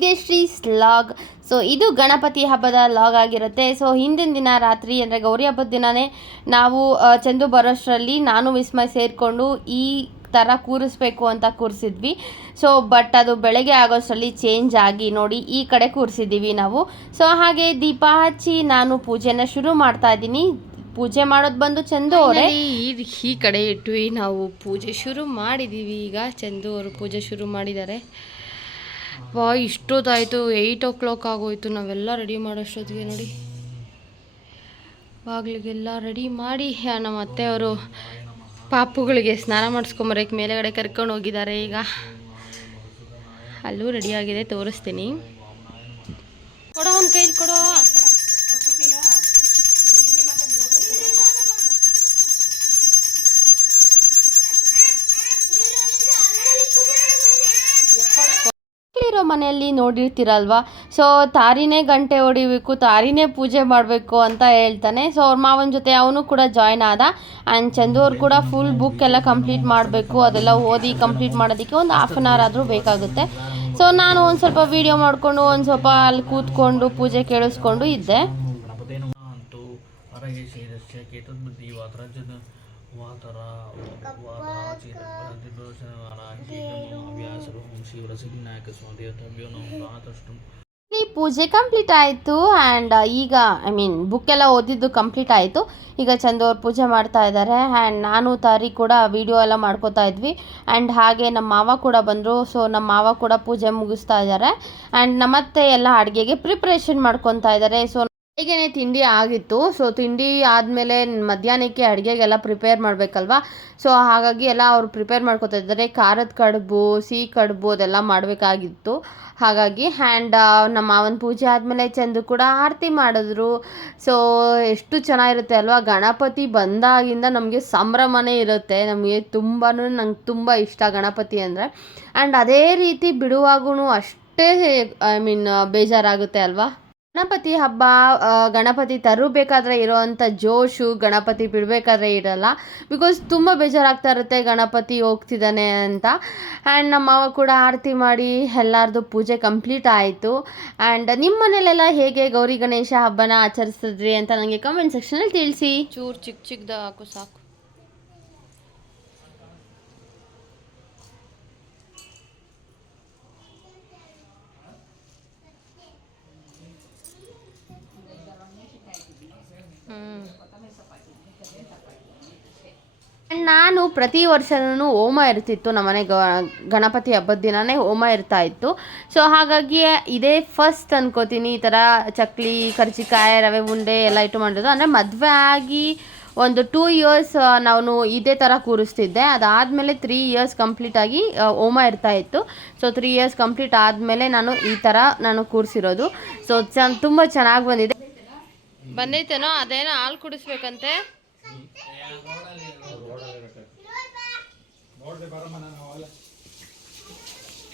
ವಿದ್ಯಶ್ರೀಸ್ log. So ಇದು ಗಣಪತಿ ಹಬ್ಬದ log ಆಗಿರುತ್ತೆ. ಸೊ ಹಿಂದಿನ ದಿನ ರಾತ್ರಿ, ಅಂದರೆ ಗೌರಿ ಹಬ್ಬದ ದಿನವೇ ನಾವು ಚಂದು ಬರೋಷ್ಟರಲ್ಲಿ ನಾನು, ವಿಸ್ಮಯ ಸೇರಿಕೊಂಡು ಈ ಥರ ಕೂರಿಸ್ಬೇಕು ಅಂತ ಕೂರಿಸಿದ್ವಿ. ಸೊ ಬಟ್ ಅದು ಬೆಳಗ್ಗೆ ಆಗೋಷ್ಟರಲ್ಲಿ ಚೇಂಜ್ ಆಗಿ ನೋಡಿ ಈ ಕಡೆ ಕೂರಿಸಿದ್ದೀವಿ ನಾವು. ಸೊ ಹಾಗೆ ದೀಪ ಹಚ್ಚಿ ನಾನು ಪೂಜೆನ ಶುರು ಮಾಡ್ತಾ ಇದ್ದೀನಿ. ಪೂಜೆ ಮಾಡೋದು ಬಂದು ಚಂದು ಅವರೇ. ಈ ಕಡೆ ಇಟ್ವಿ ನಾವು ಪೂಜೆ ಶುರು ಮಾಡಿದ್ದೀವಿ ಈಗ. ಚಂದು ಅವರು ಪೂಜೆ ಶುರು ಮಾಡಿದ್ದಾರೆ. ವಾ ಇಷ್ಟೊತ್ತಾಯಿತು. ಏಯ್ಟ್ ಓ ಕ್ಲಾಕ್ ಆಗೋಯ್ತು. ನಾವೆಲ್ಲ ರೆಡಿ ಮಾಡೋಷ್ಟೊತ್ತಿಗೆ ನೋಡಿ. ಬಾಗಿಲಿಗೆಲ್ಲ ರೆಡಿ ಮಾಡಿ ನಮ್ಮ ನಮ್ಮ ಅತ್ತೆಯವರು ಪಾಪುಗಳಿಗೆ ಸ್ನಾನ ಮಾಡಿಸ್ಕೊಂಬರಕ್ಕೆ ಮೇಲೆಗಡೆ ಕರ್ಕೊಂಡು ಹೋಗಿದ್ದಾರೆ. ಈಗ ಅಲ್ಲೂ ರೆಡಿಯಾಗಿದೆ ತೋರಿಸ್ತೀನಿ. ಕೊಡೋ ಒಂದು ಕೈಲಿ ಕೊಡೋ. ಮನೆಯಲ್ಲಿ ನೋಡಿರ್ತೀರಲ್ವ? ಸೊ ತಾರಿನೇ ಗಂಟೆ ಹೊಡಿಬೇಕು, ತಾರಿನೇ ಪೂಜೆ ಮಾಡಬೇಕು ಅಂತ ಹೇಳ್ತಾನೆ. ಸೊ ಅವ್ರ ಮಾವನ ಜೊತೆ ಅವನು ಕೂಡ ಜಾಯ್ನ್ ಆದ. ಆ್ಯಂಡ್ ಚಂದು ಅವ್ರು ಕೂಡ ಫುಲ್ ಬುಕ್ ಎಲ್ಲ ಕಂಪ್ಲೀಟ್ ಮಾಡಬೇಕು. ಅದೆಲ್ಲ ಓದಿ ಕಂಪ್ಲೀಟ್ ಮಾಡೋದಕ್ಕೆ ಒಂದು ಹಾಫ್ ಆನ್ ಅವರ್ ಆದರೂ ಬೇಕಾಗುತ್ತೆ. ಸೊ ನಾನು ಒಂದು ಸ್ವಲ್ಪ ವೀಡಿಯೋ ಮಾಡಿಕೊಂಡು, ಒಂದು ಸ್ವಲ್ಪ ಅಲ್ಲಿ ಕೂತ್ಕೊಂಡು, ಪೂಜೆ ಕೇಳಿಸ್ಕೊಂಡು ಇದ್ದೆ. ಪೂಜೆ ಕಂಪ್ಲೀಟ್ ಆಯಿತು ಆ್ಯಂಡ್ ಈಗ ಐ ಮೀನ್ ಬುಕ್ ಎಲ್ಲ ಓದಿದ್ದು ಕಂಪ್ಲೀಟ್ ಆಯಿತು. ಈಗ ಚಂದ ಅವ್ರು ಪೂಜೆ ಮಾಡ್ತಾ ಇದ್ದಾರೆ ಆ್ಯಂಡ್ ನಾನು, ತಾರಿ ಕೂಡ ವಿಡಿಯೋ ಎಲ್ಲ ಮಾಡ್ಕೋತಾ ಇದ್ವಿ. ಆ್ಯಂಡ್ ಹಾಗೆ ನಮ್ಮ ಮಾವ ಕೂಡ ಬಂದರು ಸೊ ನಮ್ಮ ಮಾವ ಕೂಡ ಪೂಜೆ ಮುಗಿಸ್ತಾ ಇದ್ದಾರೆ ಆ್ಯಂಡ್ ನಮ್ಮತ್ತೆ ಎಲ್ಲ ಅಡುಗೆಗೆ ಪ್ರಿಪ್ರೇಷನ್ ಮಾಡ್ಕೊತಾ ಇದ್ದಾರೆ ಸೊ ಹೇಗೇನೆ ತಿಂಡಿ ಆಗಿತ್ತು. ಸೊ ತಿಂಡಿ ಆದಮೇಲೆ ಮಧ್ಯಾಹ್ನಕ್ಕೆ ಅಡುಗೆಗೆಲ್ಲ ಪ್ರಿಪೇರ್ ಮಾಡಬೇಕಲ್ವಾ? ಸೊ ಹಾಗಾಗಿ ಎಲ್ಲ ಅವರು ಪ್ರಿಪೇರ್ ಮಾಡ್ಕೊತಾ ಇದ್ದಾರೆ ಖಾರದ ಕಡುಬು, ಸಿಹಿ ಕಡುಬು ಅದೆಲ್ಲ ಮಾಡಬೇಕಾಗಿತ್ತು. ಹಾಗಾಗಿ ಹ್ಯಾಂಡ್ ನಮ್ಮ ಮಾವನ ಪೂಜೆ ಆದಮೇಲೆ ಚಂದು ಕೂಡ ಆರತಿ ಮಾಡಿದ್ರು. ಸೊ ಎಷ್ಟು ಚೆನ್ನಾಗಿರುತ್ತೆ ಅಲ್ವಾ? ಗಣಪತಿ ಬಂದಾಗಿಂದ ನಮಗೆ ಸಂಭ್ರಮನೇ ಇರುತ್ತೆ. ನಮಗೆ ತುಂಬಾ ನಂಗೆ ತುಂಬ ಇಷ್ಟ ಗಣಪತಿ ಅಂದರೆ. ಆ್ಯಂಡ್ ಅದೇ ರೀತಿ ಬಿಡುವಾಗೂ ಅಷ್ಟೇ ಐ ಮೀನ್ ಬೇಜಾರಾಗುತ್ತೆ ಅಲ್ವಾ? ಗಣಪತಿ ಹಬ್ಬ ಗಣಪತಿ ತರಬೇಕಾದ್ರೆ ಇರೋವಂಥ ಜೋಶು ಗಣಪತಿ ಬಿಡಬೇಕಾದ್ರೆ ಇರಲ್ಲ. ಬಿಕಾಸ್ ತುಂಬ ಬೇಜಾರಾಗ್ತಾ ಇರುತ್ತೆ, ಗಣಪತಿ ಹೋಗ್ತಿದ್ದಾನೆ ಅಂತ. ಆ್ಯಂಡ್ ನಮ್ಮ ಮಾವ ಕೂಡ ಆರತಿ ಮಾಡಿ ಎಲ್ಲರದು ಪೂಜೆ ಕಂಪ್ಲೀಟ್ ಆಯಿತು. ಆ್ಯಂಡ್ ನಿಮ್ಮ ಮನೇಲೆಲ್ಲ ಹೇಗೆ ಗೌರಿ ಗಣೇಶ ಹಬ್ಬನ ಆಚರಿಸಿದ್ರಿ ಅಂತ ನನಗೆ ಕಮೆಂಟ್ ಸೆಕ್ಷನಲ್ಲಿ ತಿಳಿಸಿ. ಚೂರು ಚಿಕ್ಕ ಚಿಕ್ಕದಾಗು ಸಾಕು. ನಾನು ಪ್ರತಿ ವರ್ಷನೂ ಹೋಮ ಇರ್ತಿತ್ತು ನಮ್ಮನೆ ಗ ಗಣಪತಿ ಹಬ್ಬದ ದಿನಾನೇ ಹೋಮ ಇರ್ತಾ ಇತ್ತು. ಸೊ ಹಾಗಾಗಿ ಇದೇ ಫಸ್ಟ್ ಅನ್ಕೋತೀನಿ, ಈ ಥರ ಚಕ್ಲಿ, ಕರ್ಜಿಕಾಯಿ, ರವೆ ಉಂಡೆ ಎಲ್ಲ ಇಟ್ಟು ಮಾಡಿರೋದು. ಅಂದರೆ ಮದುವೆ ಆಗಿ ಒಂದು ಟೂ ಇಯರ್ಸ್ ನಾನು ಇದೇ ಥರ ಕೂರಿಸ್ತಿದ್ದೆ. ಅದಾದಮೇಲೆ ತ್ರೀ ಇಯರ್ಸ್ ಕಂಪ್ಲೀಟಾಗಿ ಹೋಮ ಇರ್ತಾ ಇತ್ತು. ಸೊ ತ್ರೀ ಇಯರ್ಸ್ ಕಂಪ್ಲೀಟ್ ಆದಮೇಲೆ ನಾನು ಈ ಥರ ನಾನು ಕೂರಿಸಿರೋದು. ಸೊ ಚ ತುಂಬ ಚೆನ್ನಾಗಿ ಬಂದಿದೆ. ಬಂದೈತೇನೋ ಅದೇನೋ ಹಾಲು ಕುಡಿಸ್ಬೇಕಂತೆ.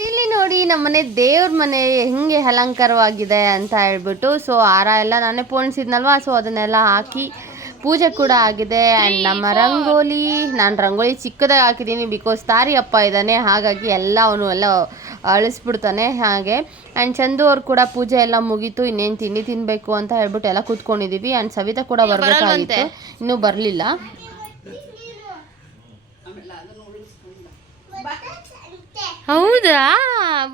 ಇಲ್ಲಿ ನೋಡಿ ನಮ್ಮನೆ ದೇವ್ರ ಮನೆ ಹೆಂಗೆ ಅಲಂಕಾರವಾಗಿದೆ ಅಂತ ಹೇಳ್ಬಿಟ್ಟು ಸೊ ಹಾರ ಎಲ್ಲ ನಾನೇ ಪೋಣಿಸಿದ್ನಲ್ವಾ ಸೊ ಅದನ್ನೆಲ್ಲ ಹಾಕಿ ಪೂಜೆ ಕೂಡ ಆಗಿದೆ. ಆ್ಯಂಡ್ ನಮ್ಮ ರಂಗೋಲಿ ನಾನು ರಂಗೋಲಿ ಚಿಕ್ಕದಾಗಿ ಹಾಕಿದ್ದೀನಿ ಬಿಕಾಸ್ ತಾರಿ ಅಪ್ಪ ಇದ್ದಾನೆ ಹಾಗಾಗಿ ಎಲ್ಲ ಅವನು ಎಲ್ಲ ಅಳಿಸ್ಬಿಡ್ತಾನೆ ಹಾಗೆ. ಆ್ಯಂಡ್ ಚಂದು ಅವ್ರು ಕೂಡ ಪೂಜೆ ಎಲ್ಲ ಮುಗೀತು ಇನ್ನೇನು ತಿಂಡಿ ತಿನ್ನಬೇಕು ಅಂತ ಹೇಳ್ಬಿಟ್ಟು ಎಲ್ಲ ಕೂತ್ಕೊಂಡಿದ್ದೀವಿ ಆ್ಯಂಡ್ ಸವಿತಾ ಕೂಡ ಬರಬೇಕಾಗಿತ್ತು. ಇನ್ನೂ ಬರಲಿಲ್ಲ. ಹೌದಾ?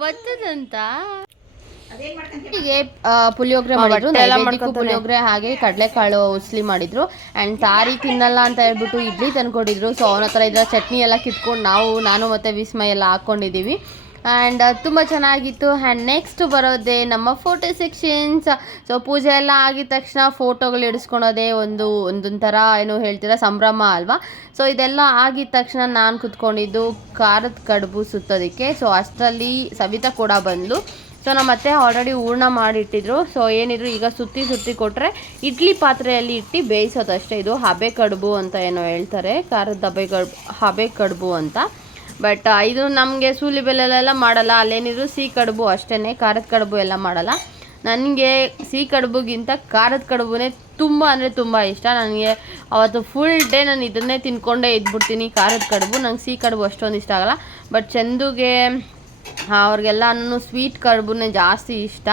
ಬರ್ತದಂತ ಹೀಗೆ ಪುಳಿಯೋಗರೆ ಮಾಡಿದ್ರು ನೈವೇದ್ಯಕ್ಕೂ ಪುಳಿಯೋಗರೆ ಹಾಗೆ ಕಡಲೆಕಾಳು ಉಸ್ಲಿ ಮಾಡಿದ್ರು. ಅಂಡ್ ತಾರಿ ತಿನ್ನಲ್ಲ ಅಂತ ಹೇಳ್ಬಿಟ್ಟು ಇಡ್ಲಿ ತಂದ್ಕೊಂಡಿದ್ರು. ಸೊ ಅವನ ಹತ್ರ ಇದ್ರ ಚಟ್ನಿ ಎಲ್ಲ ಕಿತ್ಕೊಂಡು ನಾವು ನಾನು ಮತ್ತೆ ವಿಸ್ಮಯ ಎಲ್ಲ ಹಾಕ್ಕೊಂಡಿದ್ದೀವಿ ಆ್ಯಂಡ್ ತುಂಬ ಚೆನ್ನಾಗಿತ್ತು. ಆ್ಯಂಡ್ ನೆಕ್ಸ್ಟ್ ಬರೋದೇ ನಮ್ಮ ಫೋಟೋ ಸೆಕ್ಷನ್ಸ್ ಸೊ ಪೂಜೆ ಎಲ್ಲ ಆಗಿದ ತಕ್ಷಣ ಫೋಟೋಗಳು ಇಡಿಸ್ಕೊಳೋದೇ ಒಂದು, ಒಂದೊಂಥರ ಏನು ಹೇಳ್ತೀರಾ, ಸಂಭ್ರಮ ಅಲ್ವಾ? ಸೊ ಇದೆಲ್ಲ ಆಗಿದ ತಕ್ಷಣ ನಾನು ಕುತ್ಕೊಂಡಿದ್ದು ಖಾರದ ಕಡುಬು ಸುತ್ತೋದಕ್ಕೆ. ಸೊ ಅಷ್ಟರಲ್ಲಿ ಸವಿತಾ ಕೂಡ ಬಂದಳು ಸೊ ನಮ್ಮ ಅತ್ತೆ ಆಲ್ರೆಡಿ ಹೂರ್ಣ ಮಾಡಿಟ್ಟಿದ್ರು. ಸೊ ಏನಿದ್ರು ಈಗ ಸುತ್ತಿ ಸುತ್ತಿ ಕೊಟ್ಟರೆ ಇಡ್ಲಿ ಪಾತ್ರೆಯಲ್ಲಿ ಇಟ್ಟು ಬೇಯಿಸೋದು ಅಷ್ಟೇ ಇದು ಹಬೆ ಕಡುಬು ಅಂತ ಏನೋ ಹೇಳ್ತಾರೆ. ಖಾರದ ಹಬೆ ಕಡುಬು ಹಬೆ ಕಡುಬು ಅಂತ. ಬಟ್ ಇದು ನಮಗೆ ಸೂಲಿ ಬೆಲ್ಲೆಲ್ಲ ಮಾಡಲ್ಲ. ಅಲ್ಲೇನಿದ್ರು ಸಿಹಿ ಕಡುಬು ಅಷ್ಟೇ ಖಾರದ ಕಡುಬು ಎಲ್ಲ ಮಾಡಲ್ಲ. ನನಗೆ ಸಿಹಿ ಕಡುಬುಗಿಂತ ಖಾರದ ಕಡುಬುನೇ ತುಂಬ ಅಂದರೆ ತುಂಬ ಇಷ್ಟ. ನನಗೆ ಅವತ್ತು ಫುಲ್ ಡೇ ನಾನು ಇದನ್ನೇ ತಿನ್ಕೊಂಡೇ ಇದ್ಬಿಡ್ತೀನಿ. ಖಾರದ ಕಡುಬು, ನಂಗೆ ಸಿಹಿ ಕಡುಬು ಅಷ್ಟೊಂದು ಇಷ್ಟ ಆಗಲ್ಲ. ಬಟ್ ಚಂದುಗೆ ಅವ್ರಿಗೆಲ್ಲನೂ ಸ್ವೀಟ್ ಕಡುಬುನೇ ಜಾಸ್ತಿ ಇಷ್ಟ.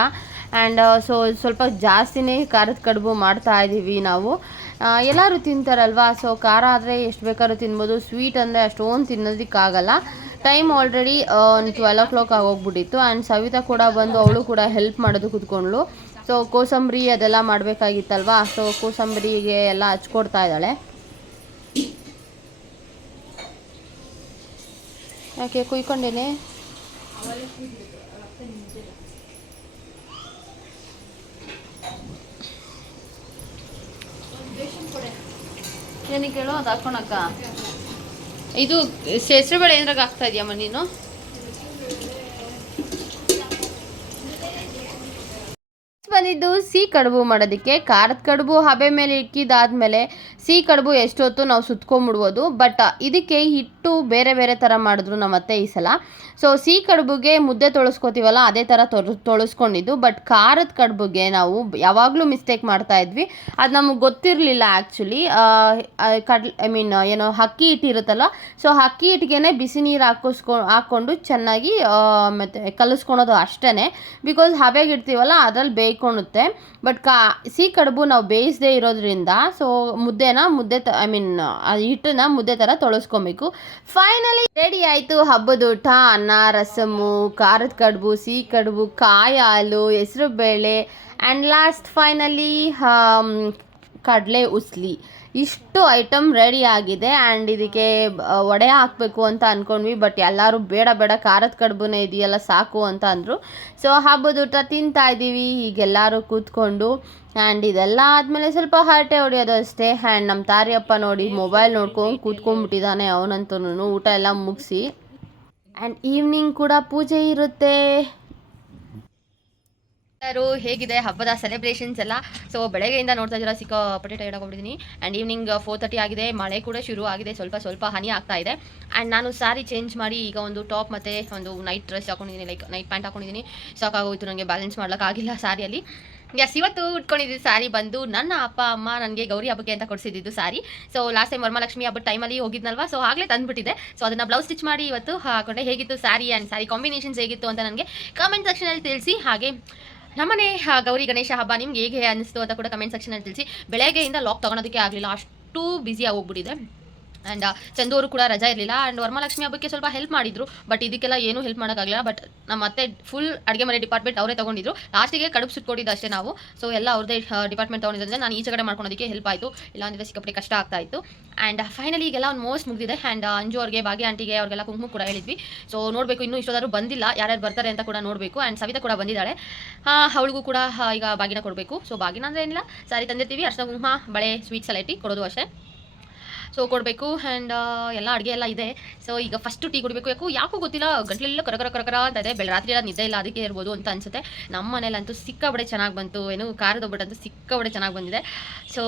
ಆ್ಯಂಡ್ ಸೊ ಸ್ವಲ್ಪ ಜಾಸ್ತಿನೇ ಖಾರದ ಕಡುಬು ಮಾಡ್ತಾ ಇದ್ದೀವಿ ನಾವು. ಎಲ್ಲರೂ ತಿಂತಾರಲ್ವಾ? ಸೊ ಖಾರ ಆದರೆ ಎಷ್ಟು ಬೇಕಾದ್ರೂ ತಿನ್ಬೋದು ಸ್ವೀಟ್ ಅಂದರೆ ಅಷ್ಟೊಂದು ತಿನ್ನೋದಕ್ಕಾಗಲ್ಲ. ಟೈಮ್ ಆಲ್ರೆಡಿ ಒಂದು ಟ್ವೆಲ್ ಓ ಕ್ಲಾಕ್ ಆಗೋಗ್ಬಿಟ್ಟಿತ್ತು ಆ್ಯಂಡ್ ಸವಿತಾ ಕೂಡ ಬಂದು ಅವಳು ಕೂಡ ಹೆಲ್ಪ್ ಮಾಡೋದು ಕೂತ್ಕೊಂಡ್ಳು. ಸೊ ಕೋಸಂಬರಿ ಅದೆಲ್ಲ ಮಾಡಬೇಕಾಗಿತ್ತಲ್ವಾ? ಸೊ ಕೋಸಂಬರಿಗೆ ಎಲ್ಲ ಹಚ್ಕೊಡ್ತಾ ಇದ್ದಾಳೆ. ಯಾಕೆ ಕುಯ್ಕೊಂಡೇನೆ? ಏನಕ್ಕೆ ಕೇಳು, ಅದು ಹಾಕೊಳಕ್ಕ ಇದು ಹೆಸರು ಬೇಳೆ ಏನಾಗ ಹಾಕ್ತಾ ಇದೆಯಮ್ಮ ನೀನು? ಬಂದಿದ್ದು ಸಿಹಿ ಕಡುಬು ಮಾಡೋದಕ್ಕೆ. ಖಾರದ ಕಡುಬು ಹಬೆ ಮೇಲೆ ಇಕ್ಕಿದಾದ್ಮೇಲೆ ಸಿಹಿ ಕಡುಬು ಎಷ್ಟೊತ್ತು ನಾವು ಸುತ್ಕೊಂಬಿಡ್ಬೋದು. ಬಟ್ ಇದಕ್ಕೆ ಹಿಟ್ಟು ಬೇರೆ ಬೇರೆ ಥರ ಮಾಡಿದ್ರು ನಮ್ಮ ಅತ್ತೆ ಈ ಸಲ. ಸೊ ಸಿಹಿ ಕಡುಬುಗೆ ಮುದ್ದೆ ತೊಳಸ್ಕೊತೀವಲ್ಲ, ಅದೇ ಥರ ತೊಳ ತೊಳಸ್ಕೊಂಡಿದ್ದು. ಬಟ್ ಖಾರದ ಕಡುಬುಗೆ ನಾವು ಯಾವಾಗಲೂ ಮಿಸ್ಟೇಕ್ ಮಾಡ್ತಾ ಇದ್ವಿ. ಅದು ನಮಗೆ ಗೊತ್ತಿರಲಿಲ್ಲ ಆ್ಯಕ್ಚುಲಿ ಕಡ್ ಐ ಮೀನ್ ಏನೋ ಅಕ್ಕಿ ಹಿಟ್ಟಿರುತ್ತಲ್ಲ ಸೊ ಅಕ್ಕಿ ಹಿಟ್ಟಿಗೆ ಬಿಸಿ ನೀರು ಹಾಕಿಸ್ಕೊ, ಹಾಕ್ಕೊಂಡು ಚೆನ್ನಾಗಿ ಮತ್ತು ಕಲಿಸ್ಕೊಳೋದು ಅಷ್ಟೇ ಬಿಕಾಸ್ ಹಬೆಗೆ ಇಡ್ತೀವಲ್ಲ, ಅದ್ರಲ್ಲಿ ಬೇಯ್ಕೊಳುತ್ತೆ ಬಟ್ ಕಾ ಸಿ ಕಡುಬು ನಾವು ಬೇಯಿಸದೇ ಇರೋದ್ರಿಂದ ಸೊ ಮುದ್ದೆನ ಮುದ್ದೆ ತ ಐ ಮೀನ್ ಹಿಟ್ಟನ್ನ ಮುದ್ದೆ ಥರ ತೊಳಸ್ಕೊಬೇಕು. ಫೈನಲಿ ರೆಡಿ ಆಯಿತು ಹಬ್ಬದ ಊಟ, ಅನ್ನ. ರಸಮು ಖಾರದ ಕಡುಬು, ಸಿಹಿ ಕಡುಬು, ಕಾಯಿ ಹಾಲು, ಹೆಸರು ಬೇಳೆ ಆ್ಯಂಡ್ ಲಾಸ್ಟ್ ಫೈನಲಿ ಕಡಲೆ ಉಸ್ಲಿ. ಇಷ್ಟು ಐಟಮ್ ರೆಡಿ ಆಗಿದೆ ಆ್ಯಂಡ್ ಇದಕ್ಕೆ ವಡೆ ಹಾಕಬೇಕು ಅಂತ ಅಂದ್ಕೊಂಡ್ವಿ ಬಟ್ ಎಲ್ಲರೂ ಬೇಡ ಬೇಡ, ಖಾರದ ಕಡುಬುನೇ ಇದೆಯಲ್ಲ, ಸಾಕು ಅಂತ ಅಂದರು. ಸೊ ಹಬ್ಬದ ಊಟ ತಿಂತಾ ಇದ್ದೀವಿ ಈಗೆಲ್ಲರೂ ಕೂತ್ಕೊಂಡು ಆ್ಯಂಡ್ ಇದೆಲ್ಲ ಆದಮೇಲೆ ಸ್ವಲ್ಪ ಹರಟೆ ಹೊಡೆಯೋದು ಅಷ್ಟೇ. ಆ್ಯಂಡ್ ನಮ್ಮ ತಾರಿಯಪ್ಪ ನೋಡಿ ಮೊಬೈಲ್ ನೋಡ್ಕೊಂಡು ಕೂತ್ಕೊಂಡ್ಬಿಟ್ಟಿದ್ದಾನೆ ಅವನಂತೂ ಊಟ ಎಲ್ಲ ಮುಗಿಸಿ. ಆ್ಯಂಡ್ ಈವ್ನಿಂಗ್ ಕೂಡ ಪೂಜೆ ಇರುತ್ತೆ. ಎಲ್ಲರೂ ಹೇಗಿದೆ? ಹಬ್ಬದ ಸೆಲೆಬ್ರೇಷನ್ಸ್ ಎಲ್ಲ? ಸೊ ಬೆಳಗ್ಗೆಯಿಂದ ನೋಡ್ತಾ ಇದ್ದೀರಾ ಸಿಕ್ಕಾಪಟ್ಟೆ ಟೈರ್ಡ್ ಆಗೋಗ್ಬಿಟ್ಟಿದ್ದೀನಿ ಆ್ಯಂಡ್ ಈವ್ನಿಂಗ್ ಫೋರ್ ತರ್ಟಿ ಆಗಿದೆ. ಮಳೆ ಕೂಡ ಶುರು ಆಗಿದೆ. ಸ್ವಲ್ಪ ಸ್ವಲ್ಪ ಹನಿ ಆಗ್ತಾ ಇದೆ. ಆ್ಯಂಡ್ ನಾನು ಸ್ಯಾರಿ ಚೇಂಜ್ ಮಾಡಿ ಈಗ ಒಂದು ಟಾಪ್ ಮತ್ತು ಒಂದು ನೈಟ್ ಡ್ರೆಸ್ ಹಾಕೊಂಡಿದ್ದೀನಿ. ಲೈಕ್ ನೈಟ್ ಪ್ಯಾಂಟ್ ಹಾಕೊಂಡಿದ್ದೀನಿ. ಸಾಕಾಗೋಯ್ತು ನನಗೆ ಬ್ಯಾಲೆನ್ಸ್ ಮಾಡೋಕ್ಕಾಗಿಲ್ಲ ಸ್ಯಾರಿಯಲ್ಲಿ ಎಸ್ ಇವತ್ತು ಉಟ್ಕೊಂಡಿದ್ದು ಸಾರಿ ಬಂದು ನನ್ನ ಅಪ್ಪ, ಅಮ್ಮ ನನಗೆ ಗೌರಿ ಹಬ್ಬಕ್ಕೆ ಅಂತ ಕೊಡಿಸಿದ್ದು sari. So last time Varamahalakshmi ಹಬ್ಬದ ಟೈಮಲ್ಲಿ ಹೋಗಿದ್ನಲ್ವಾ? ಸೊ ಆಗಲೇ ತಂದುಬಿಟ್ಟಿದೆ ಸೊ ಅದನ್ನು ಬ್ಲೌಸ್ ಸ್ಟಿಚ್ ಮಾಡಿ ಇವತ್ತು ಹಾಕೊಂಡೆ. ಹೇಗಿತ್ತು ಸ್ಯಾರಿ ಆ್ಯಂಡ್ ಸ್ಯಾರಿ ಕಾಂಬಿನೇಷನ್ಸ್ ಹೇಗಿತ್ತು ಅಂತ ನನಗೆ ಕಾಮೆಂಟ್ ಸೆಕ್ಷನಲ್ಲಿ ತಿಳಿಸಿ. ಹಾಗೆ ನಮ್ಮನೆ ಗೌರಿ ಗಣೇಶ ಹಬ್ಬ ನಿಮ್ಗೆ ಹೇಗೆ ಅನಿಸ್ತು ಅಂತ ಕೂಡ ಕಮೆಂಟ್ ಸೆಕ್ಷನಲ್ಲಿ ತಿಳಿಸಿ. ಬೆಳಗ್ಗೆಯಿಂದ ಲಾಕ್ ತೊಗೊಳೋದಕ್ಕೆ ಆಗಲಿಲ್ಲ. ಅಷ್ಟು ಬ್ಯುಸಿ ಆಗೋಗ್ಬಿಟ್ಟಿದೆ ಆ್ಯಂಡ್ ಚಂದೂರು ಕೂಡ ರಜಾ ಇರಲಿಲ್ಲ. ಆ್ಯಂಡ್ ವರಮಹಾಲಕ್ಷ್ಮಿ ಹಬ್ಬಕ್ಕೆ ಸ್ವಲ್ಪ ಹೆಲ್ಪ್ ಮಾಡಿದ್ರು. ಬಟ್ ಇದಕ್ಕೆಲ್ಲ ಏನೂ ಹೆಲ್ಪ್ ಮಾಡೋಕ್ಕಾಗಲಿಲ್ಲ. ಬಟ್ ನಮ್ಮ ಮತ್ತೆ ಫುಲ್ ಅಡುಗೆ ಮನೆ ಡಿಪಾರ್ಟ್ಮೆಂಟ್ ಅವರೇ ತೊಗೊಂಡಿದ್ರು. ಲಾಸ್ಟಿಗೆ ಕಡುಬು ಸುಟ್ಕೊಟ್ಟಿದ್ದು ಅಷ್ಟೇ ನಾವು. ಸೊ ಎಲ್ಲ ಅವ್ರದ್ದೇ ಡಿಪಾರ್ಟ್ಮೆಂಟ್ ತೊಗೊಂಡಿದ್ರಿಂದ ನಾನು ಈಚೆ ಕಡೆ ಮಾಡ್ಕೊಳೋದಕ್ಕೆ ಹೆಲ್ಪ್ ಆಯಿತು. ಇಲ್ಲಾಂದರೆ ಸಿಕ್ಕಾಪಟ್ಟೆ ಕಷ್ಟ ಆಗ್ತಾ ಇತ್ತು. ಆ್ಯಂಡ್ ಫೈನಲಿ ಈಗೆಲ್ಲ ಒಂದು ಮೋಸ್ಟ್ ಮುಗಿದಿದೆ. ಆ್ಯಂಡ್ ಅಂಜು ಅವ್ರಿಗೆ, ಭಾಗ್ಯ ಆಂಟಿಗೆ ಅವ್ರಿಗೆಲ್ಲ ಕುಂಕುಮ ಕೂಡ ಹೇಳಿದ್ವಿ. ಸೊ ನೋಡಬೇಕು. ಇನ್ನೂ ಇಷ್ಟೋದಾರು ಬಂದಿಲ್ಲ. ಯಾರ್ಯಾರು ಬರ್ತಾರೆ ಅಂತ ಕೂಡ ನೋಡಬೇಕು. ಆ್ಯಂಡ್ ಸವಿತಾ ಕೂಡ ಬಂದಿದ್ದಾಳೆ. ಅವಳಿಗೂ ಕೂಡ ಈಗ ಬಾಗಿನ ಕೊಡಬೇಕು. ಸೊ ಬಾಗಿನ ಅಂದರೆ ಏನಿಲ್ಲ. ಸಾರಿ ತಂದಿರ್ತೀವಿ. ಅರ್ಶನ ಕುಂಕುಮ, ಬಳೆ ಸ್ವೀಟ್ಸ್ ಎಲ್ಲ ಇಟ್ಟು ಕೊಡೋದು ಅಷ್ಟೇ. ಸೊ ಕೊಡಬೇಕು. ಆ್ಯಂಡ್ ಎಲ್ಲ ಅಡುಗೆ ಎಲ್ಲ ಇದೆ. ಸೊ ಈಗ ಫಸ್ಟು ಟೀ ಕುಡಿಬೇಕು. ಯಾಕೋ ಯಾಕೋ ಗೊತ್ತಿಲ್ಲ. ಗಂಟ್ಲೆಲ್ಲ ಕರಕರ ಕರಕರ ಅಂತ ಇದೆ. ಬೆಳರಾತ್ರಿ ಎಲ್ಲ ನಿದ್ದೆ ಇಲ್ಲ. ಅದಕ್ಕೆ ಇರ್ಬೋದು ಅಂತ ಅನಿಸುತ್ತೆ. ನಮ್ಮ ಮನೇಲಂತೂ ಸಿಕ್ಕಾಬಡೆ ಚೆನ್ನಾಗಿ ಬಂತು. ಏನು, ಖಾರದ ಒಬ್ಬಟ್ಟಂತೂ ಸಿಕ್ಕಾಬಡೆ ಚೆನ್ನಾಗಿ ಬಂದಿದೆ. ಸೊ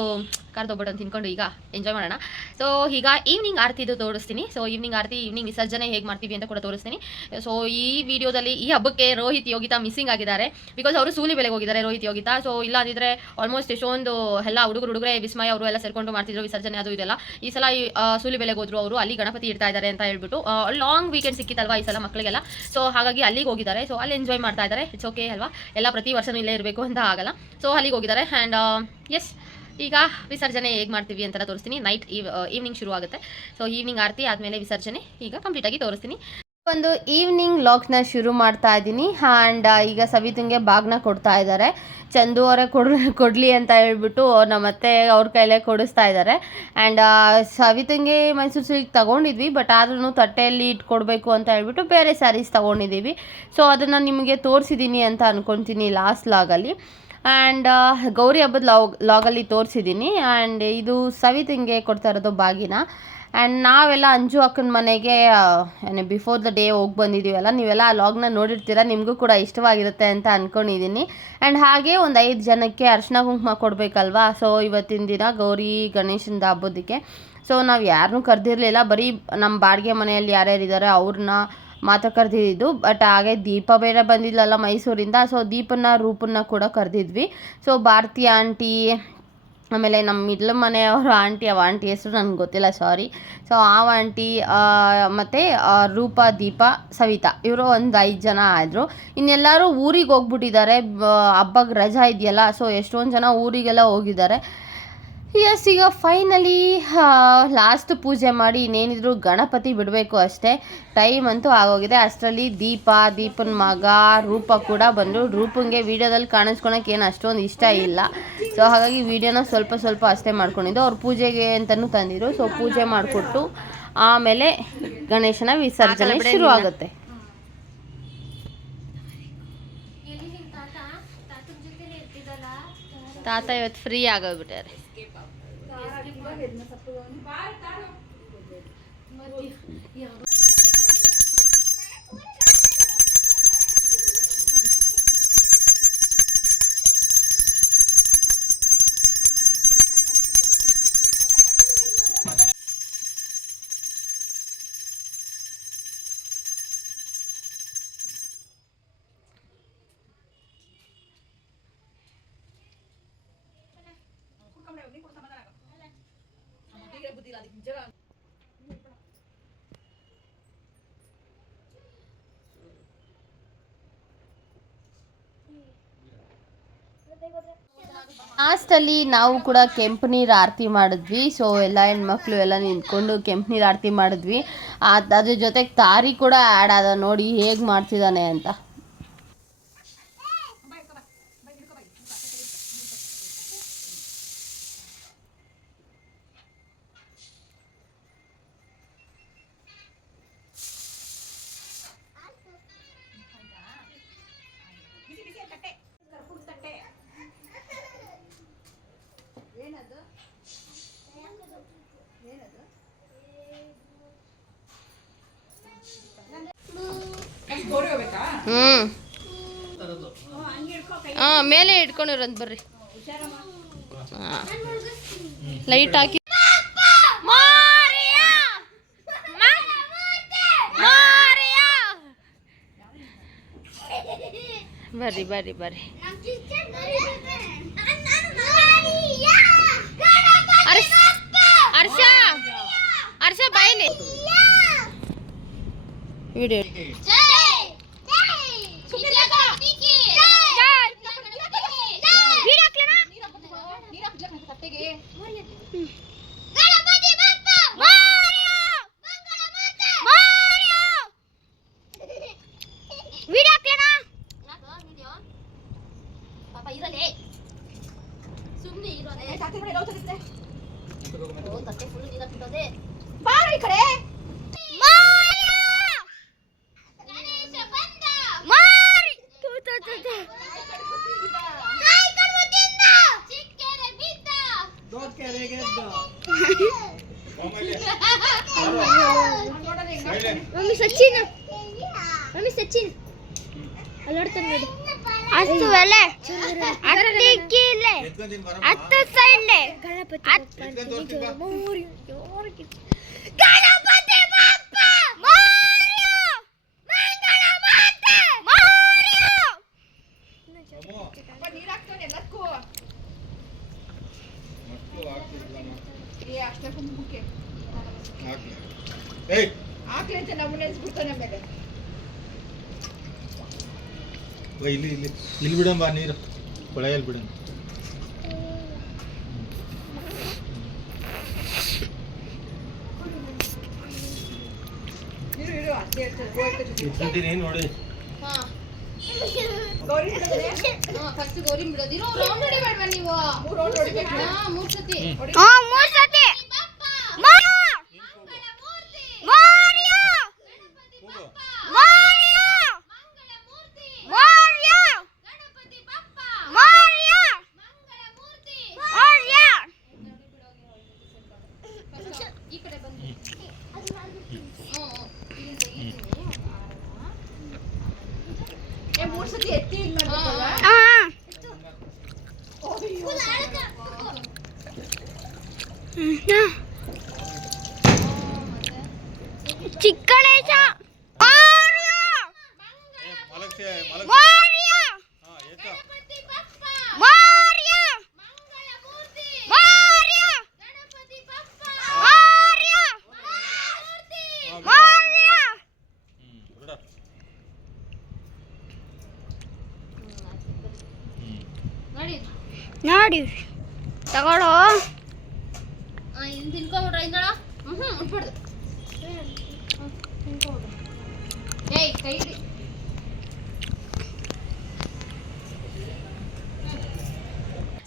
ಖಾರದ ಅಂತ ತಿನ್ಕೊಂಡು ಈಗ ಎಂಜಾಯ್ ಮಾಡೋಣ. ಸೊ ಈಗ ಈವ್ನಿಂಗ್ ಆರತಿದು ತೋರಿಸ್ತೀನಿ. ಸೊ ಈವ್ನಿಂಗ್ ಆರತಿ ಈವ್ನಿಂಗ್ ವಿಸರ್ಜನೆ ಹೇಗೆ ಮಾಡ್ತೀವಿ ಅಂತ ಕೂಡ ತೋರಿಸ್ತೀನಿ. ಸೊ ಈ ವಿಡಿಯೋದಲ್ಲಿ ಈ ಹಬ್ಬಕ್ಕೆ ರೋಹಿತ್, ಯೋಗಿತಾ ಮಿಸ್ಸಿಂಗ್ ಆಗಿದ್ದಾರೆ. ಬಿಕಾಸ್ ಅವರು ಸೂಲಿ ಬೆಲೆಗೆ ಹೋಗಿದ್ದಾರೆ, ರೋಹಿತ್, ಯೋಗಿತಾ. ಸೊ ಇಲ್ಲ ಅಂದಿದ್ರೆ ಆಲ್ಮೋಸ್ಟ್ ಎಷ್ಟೊಂದು ಎಲ್ಲ ಹುಡುಗರು, ಹುಡುಗರೆ, ವಿಸ್ಮಯ ಅವರು ಎಲ್ಲ ಸೇರ್ಕೊಂಡು ಮಾಡ್ತಿದ್ರು ವಿಸರ್ಜನೆ ಅದು ಇದೆಲ್ಲ. ಈ ಸಲ ಸೂಲಿ ಬೆಲೆಗೆ ಹೋದ್ರು ಅವರು, ಅಲ್ಲಿ ಗಣಪತಿ ಇಡ್ತಾ ಇದ್ದಾರೆ ಅಂತ ಹೇಳ್ಬಿಟ್ಟು ಲಾಂಗ್ ವೀಕೆಂಡ್ ಸಿಕ್ಕಿತ್ತಲ್ವಾ ಈ ಸಲ ಮಕ್ಕಳಿಗೆಲ್ಲ ಸೊ ಹಾಗಾಗಿ ಅಲ್ಲಿಗೆ ಹೋಗಿದ್ದಾರೆ. ಸೊ ಅಲ್ಲಿ ಎಂಜಾಯ್ ಮಾಡ್ತಾ ಇದ್ದಾರೆ. ಇಟ್ಸ್ ಓಕೆ ಅಲ್ವಾ? ಎಲ್ಲ ಪ್ರತಿ ವರ್ಷನೂ ಇಲ್ಲೇ ಇರಬೇಕು ಅಂತ ಆಗಲ್ಲ. ಸೊ ಅಲ್ಲಿಗೆ ಹೋಗಿದ್ದಾರೆ. ಆ್ಯಂಡ್ ಎಸ್ ಈಗ ವಿಸರ್ಜನೆ ಹೇಗೆ ಮಾಡ್ತೀವಿ ಅಂತ ತೋರಿಸ್ತೀನಿ. ನೈಟ್ ಈವ್ನಿಂಗ್ ಶುರು ಆಗುತ್ತೆ. ಸೊ ಈವ್ನಿಂಗ್ ಆರತಿ ಆದಮೇಲೆ ವಿಸರ್ಜನೆ ಈಗ ಕಂಪ್ಲೀಟಾಗಿ ತೋರಿಸ್ತೀನಿ. ಒಂದು ಈವ್ನಿಂಗ್ ಲಾಗ್ನ ಶುರು ಮಾಡ್ತಾ ಇದ್ದೀನಿ. ಆ್ಯಂಡ್ ಈಗ ಸವಿತುಂಗೆ ಬಾಗ್ನ ಕೊಡ್ತಾ ಇದ್ದಾರೆ. ಚಂದು ಅವರೇ ಕೊಡ್ ಕೊಡಲಿ ಅಂತ ಹೇಳ್ಬಿಟ್ಟು ನಮ್ಮ ಅತ್ತೆ ಅವ್ರ ಕೈಲೇ ಕೊಡಿಸ್ತಾ ಇದ್ದಾರೆ. ಆ್ಯಂಡ್ ಸವಿತಂಗೆ ಮೈಸೂರು ಸಿಲ್ಕ್ ತಗೊಂಡಿದ್ವಿ. ಬಟ್ ಆದ್ರೂ ತಟ್ಟೆಯಲ್ಲಿ ಇಟ್ಕೊಡ್ಬೇಕು ಅಂತ ಹೇಳ್ಬಿಟ್ಟು ಬೇರೆ ಸ್ಯಾರೀಸ್ ತೊಗೊಂಡಿದ್ದೀವಿ. ಸೊ ಅದನ್ನು ನಿಮಗೆ ತೋರಿಸಿದ್ದೀನಿ ಅಂತ ಅಂದ್ಕೊತೀನಿ ಲಾಸ್ಟ್ ಲಾಗಲ್ಲಿ ಆ್ಯಂಡ್ ಗೌರಿ ಹಬ್ಬದ ಲಾಗ್ ಲಾಗಲ್ಲಿ ತೋರಿಸಿದ್ದೀನಿ ಆ್ಯಂಡ್ ಇದು ಸವಿತಿಂಗೆ ಕೊಡ್ತಾ ಇರೋದು ಬಾಗಿನ. ಆ್ಯಂಡ್ ನಾವೆಲ್ಲ ಅಂಜು ಅಕ್ಕನ ಮನೆಗೆ ಏನೇ ಬಿಫೋರ್ ದ ಡೇ ಹೋಗಿ ಬಂದಿದ್ದೀವಲ್ಲ ನೀವೆಲ್ಲ ಆ ಲಾಗ್ನ ನೋಡಿರ್ತೀರ? ನಿಮಗೂ ಕೂಡ ಇಷ್ಟವಾಗಿರುತ್ತೆ ಅಂತ ಅಂದ್ಕೊಂಡಿದ್ದೀನಿ ಆ್ಯಂಡ್ ಹಾಗೆ ಒಂದು ಐದು ಜನಕ್ಕೆ ಅರ್ಶಿನ ಕುಂಕುಮ ಕೊಡಬೇಕಲ್ವಾ? ಸೊ ಇವತ್ತಿನ ದಿನ ಗೌರಿ ಗಣೇಶನ ಹಬ್ಬದಕ್ಕೆ ಸೊ ನಾವು ಯಾರನ್ನೂ ಕರೆದಿರಲಿಲ್ಲ. ಬರೀ ನಮ್ಮ ಬಾಡಿಗೆ ಮನೆಯಲ್ಲಿ ಯಾರ್ಯಾರಿದ್ದಾರೆ ಅವ್ರನ್ನ ಮಾತ್ರ ಕರೆದಿದ್ದು. ಬಟ್ ಹಾಗೆ ದೀಪ ಬೇರೆ ಬಂದಿಲ್ಲಲ್ಲ ಮೈಸೂರಿಂದ. ಸೊ ದೀಪನ ರೂಪನ್ನ ಕೂಡ ಕರೆದಿದ್ವಿ. ಸೊ ಭಾರತೀಯ ಆಂಟಿ ಆಮೇಲೆ ನಮ್ಮ ಮಿಡ್ಲ್ ಮನೆಯವರು ಆಂಟಿ ಅವ ಆಂಟಿ ಹೆಸರು ನನಗೆ ಗೊತ್ತಿಲ್ಲ ಸಾರಿ ಸೊ ಆ ಆಂಟಿ ಮತ್ತು ರೂಪ, ದೀಪ, ಸವಿತಾ, ಇವರು ಒಂದು ಐದು ಜನ ಆದರು. ಇನ್ನೆಲ್ಲರೂ ಊರಿಗೆ ಹೋಗ್ಬಿಟ್ಟಿದ್ದಾರೆ. ಹಬ್ಬಕ್ಕೆ ರಜಾ ಇದೆಯಲ್ಲ ಸೊ ಎಷ್ಟೊಂದು ಜನ ಊರಿಗೆಲ್ಲ ಹೋಗಿದ್ದಾರೆ. ಎಸ್ ಈಗ ಫೈನಲಿ ಲಾಸ್ಟ್ ಪೂಜೆ ಮಾಡಿ ಇನ್ನೇನಿದ್ರು ಗಣಪತಿ ಬಿಡಬೇಕು ಅಷ್ಟೇ. ಟೈಮ್ ಅಂತೂ ಆಗೋಗಿದೆ. ಅಷ್ಟರಲ್ಲಿ ದೀಪ ದೀಪನ ಮಗ ರೂಪ ಕೂಡ ಬಂದರು ರೂಪಂಗೆ ವೀಡಿಯೋದಲ್ಲಿ ಕಾಣಿಸ್ಕೊಳಕ್ಕೆ ಏನು ಅಷ್ಟೊಂದು ಇಷ್ಟ ಇಲ್ಲ. ಸೊ ಹಾಗಾಗಿ ವೀಡಿಯೋನ ಸ್ವಲ್ಪ ಸ್ವಲ್ಪ ಅಷ್ಟೇ ಮಾಡ್ಕೊಂಡಿದ್ದು. ಅವ್ರು ಪೂಜೆಗೆ ಅಂತಲೂ ತಂದಿದ್ರು. ಸೊ ಪೂಜೆ ಮಾಡಿಕೊಟ್ಟು ಆಮೇಲೆ ಗಣೇಶನ ವಿಸರ್ಜನೆ ಶುರು ಆಗುತ್ತೆ. ತಾತ ಇವತ್ತು free ಆಗೋಗ್ಬಿಟ್ಟಾರೆ. hetmasa tá pulando. Tá. ಲಾಸ್ಟಲ್ಲಿ ನಾವು ಕೂಡ ಕೆಂಪು ನೀರು ಆರತಿ ಮಾಡಿದ್ವಿ. ಸೊ ಎಲ್ಲ ಹೆಣ್ಮಕ್ಳು ಎಲ್ಲ ನಿಂತ್ಕೊಂಡು ಕೆಂಪು ನೀರು ಆರತಿ ಮಾಡಿದ್ವಿ. ಅದ್- ಅದ್ರ ಜೊತೆಗೆ ತಾರಿ ಕೂಡ ಆ್ಯಡ್ ಆದ ನೋಡಿ ಹೇಗೆ ಮಾಡ್ತಿದ್ದಾನೆ ಅಂತ. ಹ್ಞೂ ಹಾಂ ಮೇಲೆ ಇಟ್ಕೊಂಡಿರಂತ ಬರ್ರಿ. ಲೈಟ್ ಹಾಕಿ! ಬರ್ರಿ ಬರ್ರಿ ಬರ್ರಿ. ಅರ್ಷ ಅರ್ಷ ಅರ್ಷ ಬಾಯಿನಿ ವಿಡಿಯೋ. ಮಮ್ಮಿ ಗಣಪತಿ ಗಣಪತಿ ಬಪ್ಪ ಮೋರ್ಯ ಮಂಗಳ ಮಾತೆ ಮೋರ್ಯ ಓ, ಇಲ್ಲಿ ಇಲ್ಲಿ ಇಲ್ಲಿ ಬಿಡಂಬ ನೀರು ಕೊಳೆಯಲ್ಲಿ ಬಿಡೋಣ ನೋಡಿ. ಗೌರಿ ಬಿಡೋದಿರೋ ರೌಂಡ್ ಹೊಡಿಬೇಡ್ವಾ ನೀವು? ಮೂರು ಹೊಡಿಬೇಕು ಹಾ ಮೂರ್ ಸತಿ. ನೋಡಿ.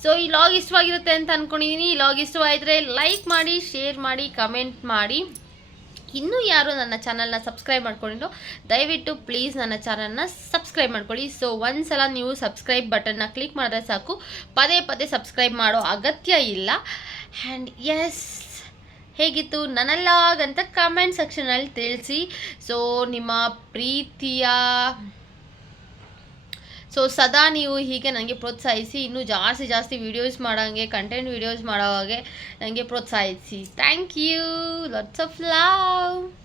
ಸೊ ಈ ಲಾಗ್ ಇಷ್ಟವಾಗಿರುತ್ತೆ ಅಂತ ಅನ್ಕೊಂಡಿದ್ದೀನಿ ಈ ಲಾಗ್ ಇಷ್ಟವಾಗಿದ್ರೆ ಲೈಕ್ ಮಾಡಿ ಶೇರ್ ಮಾಡಿ ಕಮೆಂಟ್ ಮಾಡಿ. ಇನ್ನೂ ಯಾರು ನನ್ನ ಚಾನಲ್ನ ಸಬ್ಸ್ಕ್ರೈಬ್ ಮಾಡ್ಕೊಂಡಿರೋ ದಯವಿಟ್ಟು ಪ್ಲೀಸ್ ನನ್ನ ಚಾನಲ್ನ ಸಬ್ಸ್ಕ್ರೈಬ್ ಮಾಡ್ಕೊಳ್ಳಿ. ಸೊ ಒಂದ್ಸಲ ನೀವು ಸಬ್ಸ್ಕ್ರೈಬ್ ಬಟನ್ನ ಕ್ಲಿಕ್ ಮಾಡಿದ್ರೆ ಸಾಕು. ಪದೇ ಪದೇ ಸಬ್ಸ್ಕ್ರೈಬ್ ಮಾಡೋ ಅಗತ್ಯ ಇಲ್ಲ. ಆ್ಯಂಡ್ ಎಸ್ ಹೇಗಿತ್ತು ನನ್ನಲ್ಲಾಗಂತ ಕಮೆಂಟ್ ಸೆಕ್ಷನಲ್ಲಿ ತಿಳಿಸಿ. ಸೊ ನಿಮ್ಮ ಪ್ರೀತಿಯ ಸೊ ಸದಾ ನೀವು ಹೀಗೆ ನನಗೆ ಪ್ರೋತ್ಸಾಹಿಸಿ, ಇನ್ನೂ ಜಾಸ್ತಿ ಜಾಸ್ತಿ ವೀಡಿಯೋಸ್ ಮಾಡೋಂಗೆ ಕಂಟೆಂಟ್ ವೀಡಿಯೋಸ್ ಮಾಡೋ ಹಾಗೆ ನನಗೆ ಪ್ರೋತ್ಸಾಹಿಸಿ. Thank you lots of love